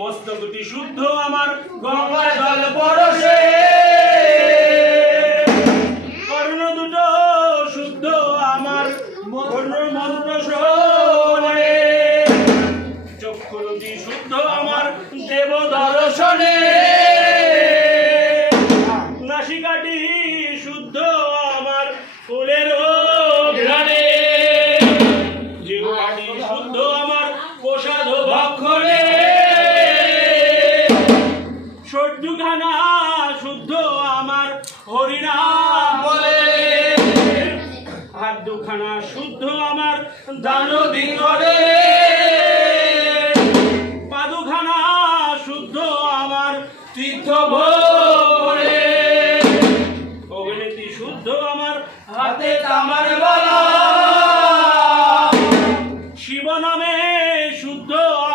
মস্তকটি শুদ্ধ আমার গঙ্গা জল পরশে, কর্ণ দুটো শুদ্ধ আমার মন্ত্র শোনে, চক্ষুরুটি শুদ্ধ আমার দেব দর্শনে, নাসিকাটি শুদ্ধ আমার ফুলের ঘ্রাণে, জিহ্বাটি শুদ্ধ আমার প্রসাদ ভক্ষণে, সর্যুখানা শুদ্ধ আমার হরিনাম বলে, হাত দুখানা শুদ্ধ আমার দানবী করে, পাদুখানা শুদ্ধ আমার তীর্থ ভরে, অগ্নিটি শুদ্ধ আমার হাতে তামার বালা, শিব নামে শুদ্ধ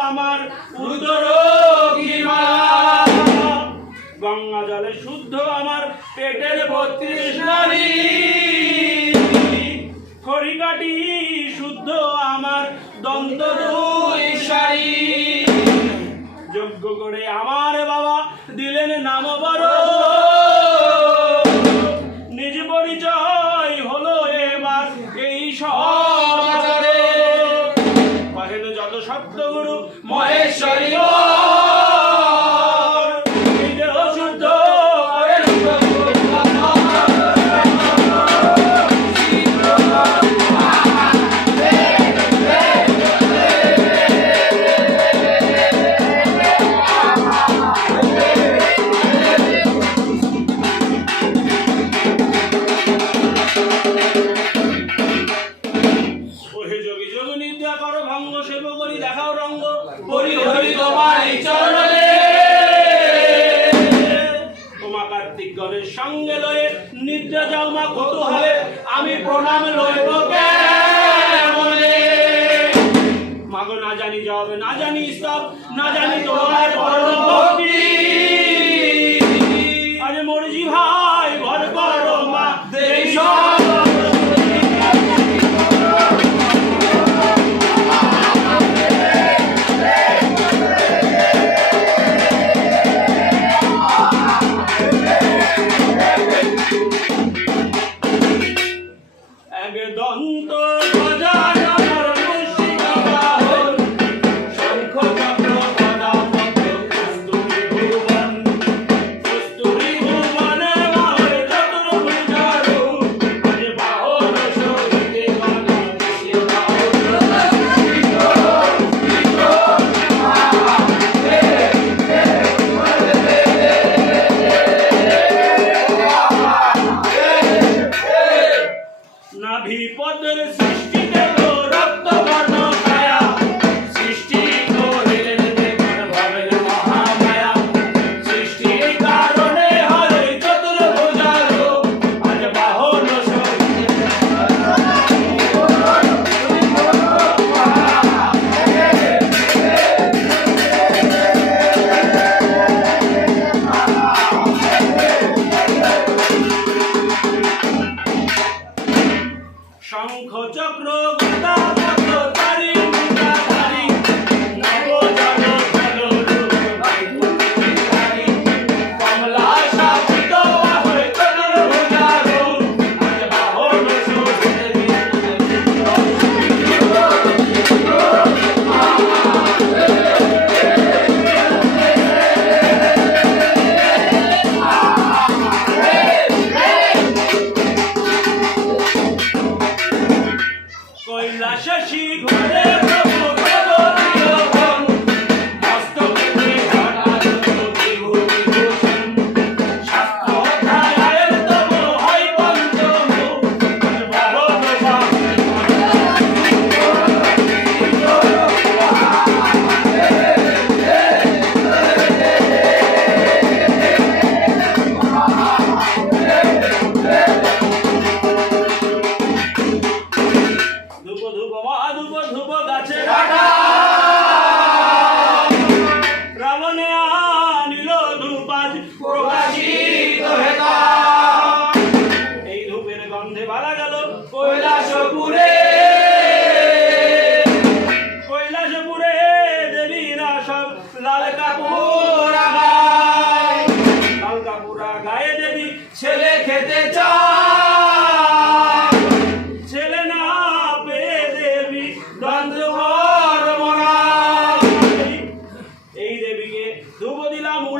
আমার উদর মালা, গঙ্গা জলে শুদ্ধ আমার পেটের 32 নারী, খড়িকাটি শুদ্ধ আমার দন্ত 2 সারি, যজ্ঞ করে আমার বাবা দিলেন নাম বড়, নিজ পরিচয় হলো এবার এই সমাচারে, কহেন যত সত্যগুরু মহেশ্বরী সঙ্গে লয়ে নিদ্রা যাও মা কৌতূহলে, আমি প্রণাম লইব কেমনে, মাগো না জানি জব না জানি স্তব না জানি তোমার পরম ভক্তি, আরে মরজি ভাই ভর করো মা দেশ দন্ত গজানন মুশিকা বাহন, শঙ্খ চক্র গদা পদ্ম কস্তুরী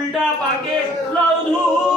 উল্টা পাকে লও ধূপ